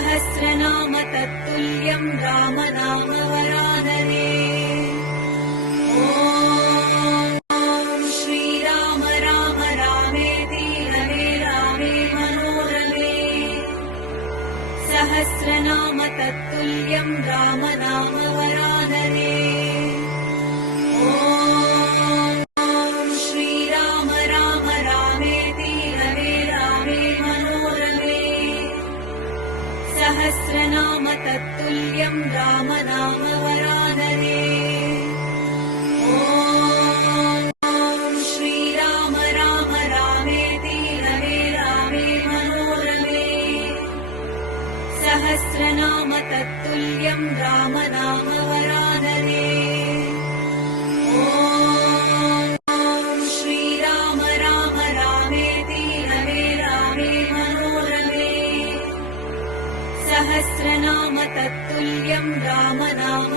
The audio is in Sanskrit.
सहस्रनाम तत्तुल्यं रामनाम वरानने। ॐ श्रीराम राम रामेति रमे रामे मनोरमे। सहस्रनाम तत्तुल्यं रामनाम वरानने। ॐ श्रीराम राम रामेति रमे रामे मनोरमे। सहस्रनाम तत्तुल्यं रामनाम वरानने। ॐ श्रीराम राम रामेति रमे रामे मनोरमे। सहस्रनाम तत्तुल्यं रामनाम वरानने। ॐ श्रीराम राम रामेति रमे रामे मनोरमे। सहस्रनाम तत्तुल्यं रामनाम